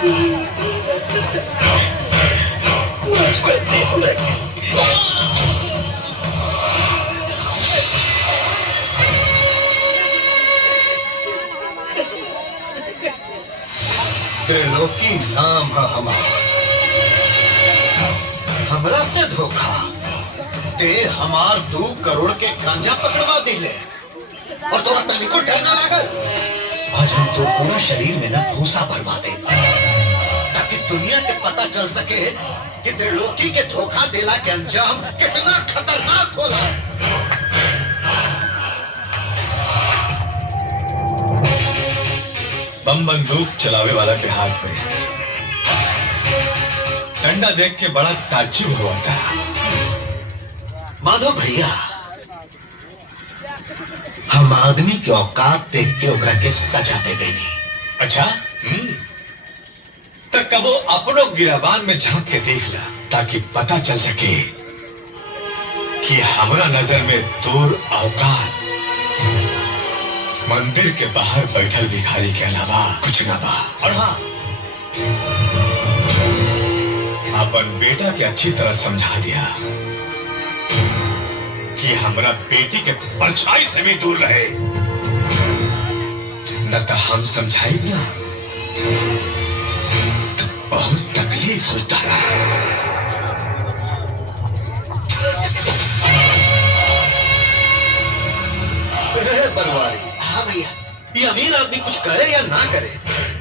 त्रिलोकी नाम है हमारा, हमरा से धोखा ते हमार 2 करोड़ के गांजा पकड़वा दिले और तोरा तनी को डर ना लागल। आज हम तो पूरा शरीर में ना भूसा भरवा दे ताकि दुनिया के पता चल सके कि त्रिलोकी के धोखा देला के अंजाम कितना खतरनाक होला। बम बंदूक चलावे वाला के हाथ में डंडा देख के बड़ा ताज्जुब हुआ था। माधव भैया, हम आदमी के औकात देख के ओकरा के सजा दे गई। अच्छा, तब कबो अपनों गिराबान में झांक के देख ला ताकि पता चल सके कि हमारा नजर में दूर औकात मंदिर के बाहर बैठल भिखारी के अलावा कुछ ना बा। और हाँ, अपन बेटा के अच्छी तरह समझा दिया कि हमारा बेटी के परछाई से भी दूर रहे, न तो हम समझाई ना तो बहुत तकलीफ होता है। बनवारी, हाँ भैया, ये अमीर आदमी कुछ करे या ना करे,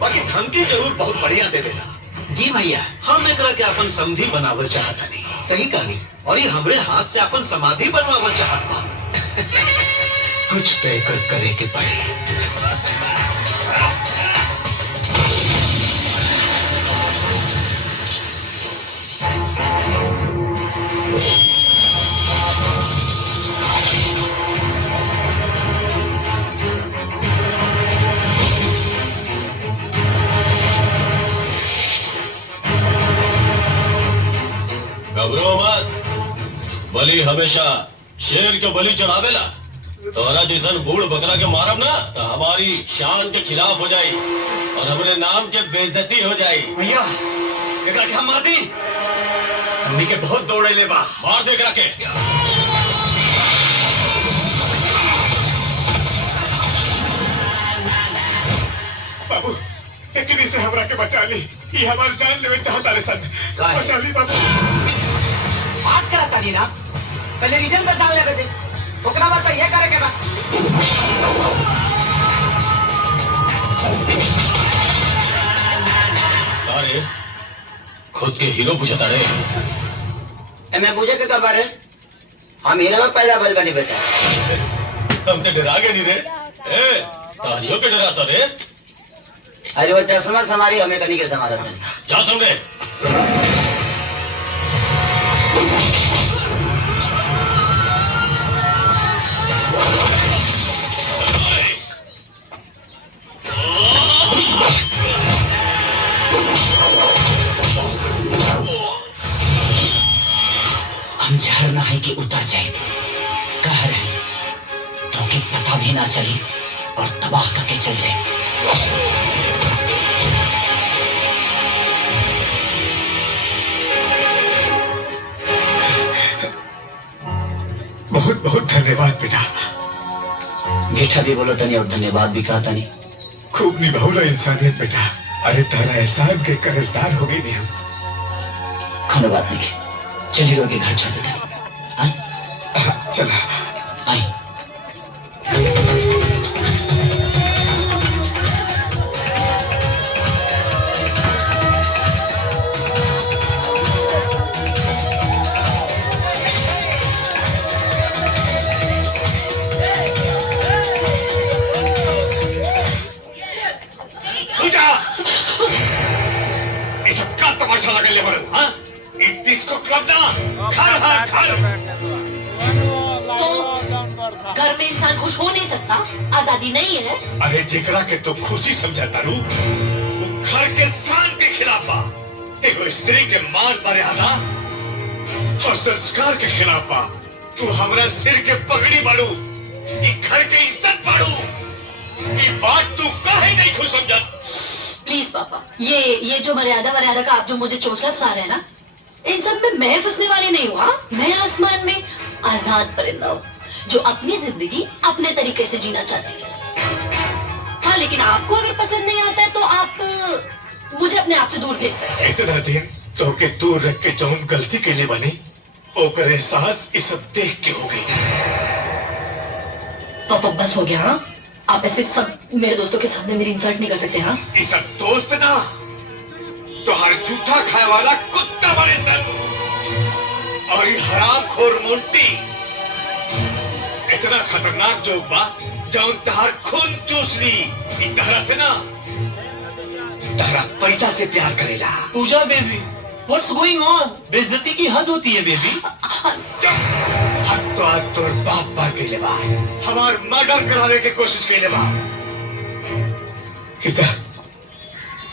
बाकी धमकी जरूर बहुत बढ़िया देवेला। जी भैया, हम एकरा के अपन समधी बनावल चाहत नहीं। सही कहानी, और ये हमरे हाथ से अपन समाधि बनवावल चाहत बा। कुछ तय कर करे के पड़े। घबरो मत, बलि हमेशा शेर के बलि चढ़ावेला। तोरा जैसन बूढ़ बकरा के मारब ना तो हमारी शान के खिलाफ हो जाई और हमरे नाम के बेइज्जती हो जाई। भैया, एकरा के हम मार दी, हमनी के बहुत दौड़े ले बा। मार दे एकरा के। बाबू, एकरी से हमरा के बचा ली, ये हमार जान लेवे चाहता रे सन। बचा ली बाबू। बात करता नहीं ना, पहले रीजन तो जान लेवे दे, ओकरा बाद तो ये करे के बा। अरे खुद के हीरो पूछता रे। मैं पूछे के खबर है, हम हीरो में पैदा भइल बनी बेटा। हम तो डरा गए नहीं रे। ए, तालियों के डरा सा रे। अरे वो चश्मा समारी हमें कहीं के समारत है। क्या समझे? हम जहर ना है कि उतर जाए, कह रहे तो कि पता भी ना चली और तबाह करके चल जाए। बहुत बहुत धन्यवाद बेटा। बेटा भी बोलो तनी और धन्यवाद भी कहा तनी। खूब निभाऊला इंसानियत बेटा। अरे तारा एहसान के कर्जदार हो गई नहीं हम। कोई बात नहीं, चलिए लोग घर छोड़ देते। चला आई। तमाशा लगा ले बड़े। हाँ, डिस्को क्लब ना घर है घर। तो घर में इंसान खुश हो नहीं सकता, आजादी नहीं है। अरे जिकरा के तो खुशी समझता रू, वो घर के शान के खिलाफ बा। एक स्त्री के मान मर्यादा और संस्कार के खिलाफ बा। तू हमरा सिर के पगड़ी बाड़ू, ये घर के इज्जत बाड़ू। ये बात तू काहे नहीं खुश समझत? प्लीज पापा, ये जो मर्यादा मर्यादा का आप जो मुझे चोचला सुना रहे हैं ना, इन सब में मैं फंसने वाली नहीं हुआ। मैं आसमान में आजाद परिंदा हूँ जो अपनी जिंदगी अपने तरीके से जीना चाहती है। हाँ, लेकिन आपको अगर पसंद नहीं आता है तो आप मुझे अपने आप से दूर भेज सकते हैं। इतना दिन तो के दूर रख के जौन गलती के लिए बनी ओकर एहसास इस सब देख के हो गई। पापा बस हो गया। हाँ, आप ऐसे सब मेरे दोस्तों के सामने मेरी इंसल्ट नहीं कर सकते। हाँ, ये सब दोस्त ना तो हर जूठा खाए वाला कुत्ता बने सन और ये हरामखोर मुंटी इतना खतरनाक जोक बा जौन तहार खून चूस ली। ई तहरा से ना तहरा पैसा से प्यार करेला। पूजा बेबी, व्हाट्स गोइंग ऑन? बेइज्जती की हद होती है बेबी। हद तो आज तोर बाप पार के लेवा हमार मर्डर कराने की कोशिश के लेवा।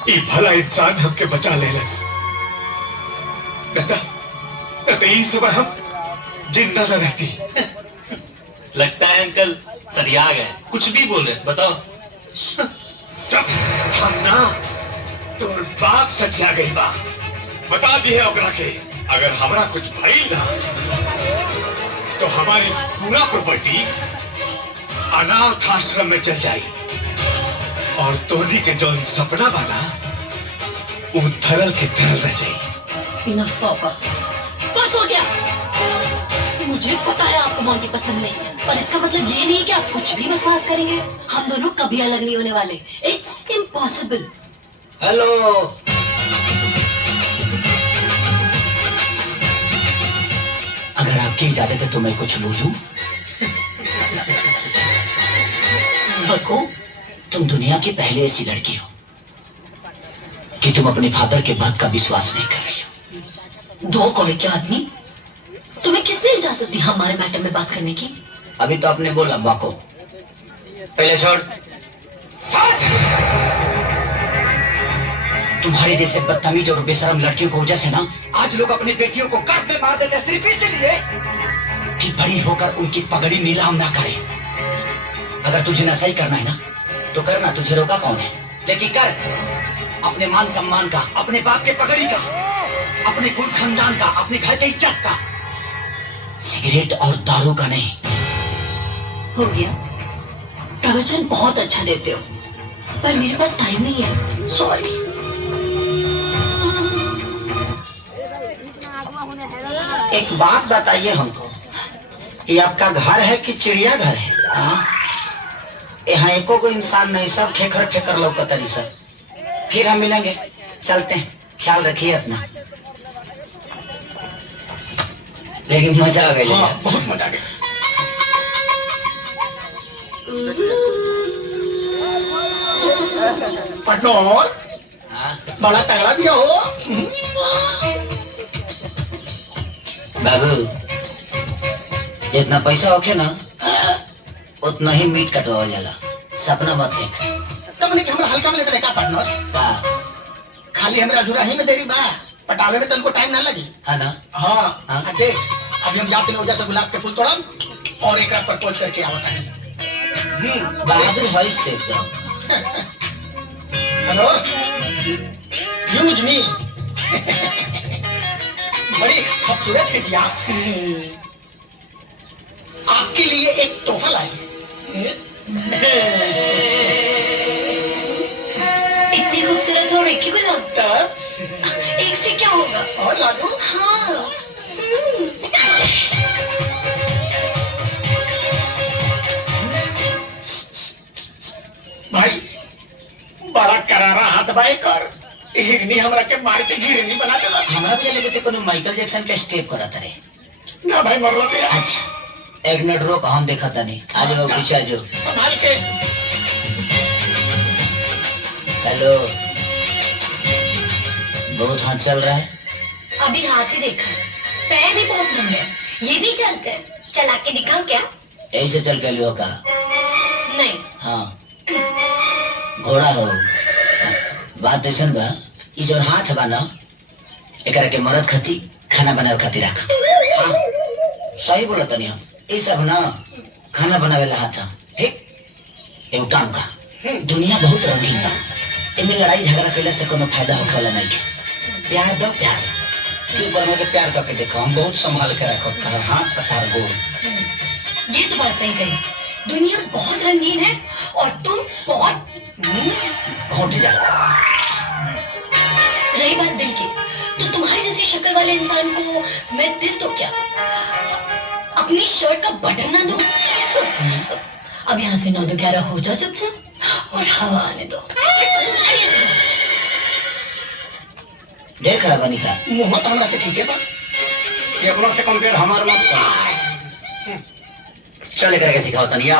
ई भला इंसान हमके बचा लेलस। नता ई समय हम जिंदा न रहती। लगता है अंकल सरिया गए, कुछ भी बोले बताओ। जब हम ना तोर बाप सचिया गई बा बता दी है ओकरा के अगर हमरा कुछ भइल ना तो हमारी पूरा प्रॉपर्टी अनाथ आश्रम में चल जाई और तोनी के जौन सपना बना वो धरल के धरल रह जाई। इनफ पापा, बस हो गया। मुझे पता है आपको मोंटी पसंद नहीं है, पर इसका मतलब ये नहीं है कि आप कुछ भी बकवास करेंगे। हम दोनों कभी अलग नहीं होने वाले। It's impossible. हेलो, अगर आपकी इजाजत है तो मैं कुछ बोलूं? बको, तुम दुनिया की पहली ऐसी लड़की हो कि तुम अपने फादर के बात का विश्वास नहीं कर रही हो। दो कौड़े के आदमी, तुम्हें किसने इजाजत दी हमारे मैटर में बात करने की? अभी तो आपने बोला बाको। पहले छोड़। तुम्हारे जैसे बदतमीज और बेशरम लड़कियों को वजह से ना आज लोग अपनी बेटियों को काट में मार देते हैं, सिर्फ इसलिए कि बड़ी होकर उनकी पगड़ी नीलाम ना करें। अगर तुझे नशा ही करना है ना तो करना, तुझे रोका कौन है? लेकिन कर, अपने मान सम्मान का, अपने बाप के पगड़ी का, अपने कुल खानदान का, अपने घर की इज्जत का, सिगरेट और दारू का नहीं। हो गया। प्रवचन बहुत अच्छा देते हो, पर मेरे पास टाइम नहीं है। सॉरी। एक बात बताइए हमको, ये आपका घर है कि चिड़ियाघर है? हाँ? यहाँ एको को इंसान नहीं, सब ठेकर ठेकर लौकतरी सब। फिर हम मिलेंगे, चलते हैं, ख्याल रखिए अपना। लेकिन मजा आ गया। हाँ, बहुत मजा आ गया। पटनौर हाँ? बड़ा तगड़ा दिया हो। बाबू, जितना पैसा होके ना उतना ही मीट कटवा जाला। सपना मत देख। तब नहीं कि हमरा हल्का में लेते का पार्टनर, का खाली हमरा अधूरा ही में देरी बा, पटावे में तनको टाइम ना लगी। है ना? हाँ, हाँ? देख अभी हम जाते हैं वजह से गुलाब के फूल तोड़म और एक प्रपोज करके आवता है। बहादुर हॉइस देख जाओ। Hello, use me. बड़ी खूबसूरत है जी आप। आपके लिए एक तोहफा लाए। इतनी खूबसूरत हो रखी गुलाब, तब एक से क्या होगा? और लाडू। हाँ। भाई बड़ा करारा हाथ बाए कर, इग्नी हमरा के मार के गिरनी बना देला। हमरा भी लगे थे कोनो माइकल जैक्सन के स्टेप करत रहे। ना भाई मर रहा था। अच्छा, एक मिनट रोक, हम देखा था नहीं। आज वो पीछे आ जाओ। संभाल के। हेलो, बहुत हाथ चल रहा है। अभी हाथ ही देखा, पैर भी बहुत लंबे हैं, ये भी चलते हैं। चला के दिखाओ क्या? ऐसे चल के लियो का? नहीं। हाँ, घोड़ा हो। बात ऐसा बा, ये जो हाथ बा ना, एकरा के मरद खाती खाना बनावे खातिर रख। हाँ, सही बोला तनी हम। ये सब ना खाना बनावे ला हाथ। ठीक, एगो काम का, दुनिया बहुत रंगीन बा। इनमें लड़ाई झगड़ा कैला से कोनो फायदा होखे वाला नहीं के। प्यार दो, प्यार तू पर मुझे प्यार करके देखो, हम बहुत संभाल के रखो तार हाथ तार गोड़। ये तो बात सही कही, दुनिया बहुत रंगीन है और तुम बहुत घोटी जा। रही बात दिल की, तो तुम्हारी जैसी शक्ल वाले इंसान को मैं दिल तो क्या अपनी शर्ट का बटन ना दूं? अब यहाँ से 9-11 हो जाओ चुपचाप और हवा आने दो। देख रहा बनी का मुंह मत हमरा से ठीक है बा, ये अपना से कंपेयर हमार मत कर। चल करके सिखाओ तनिया।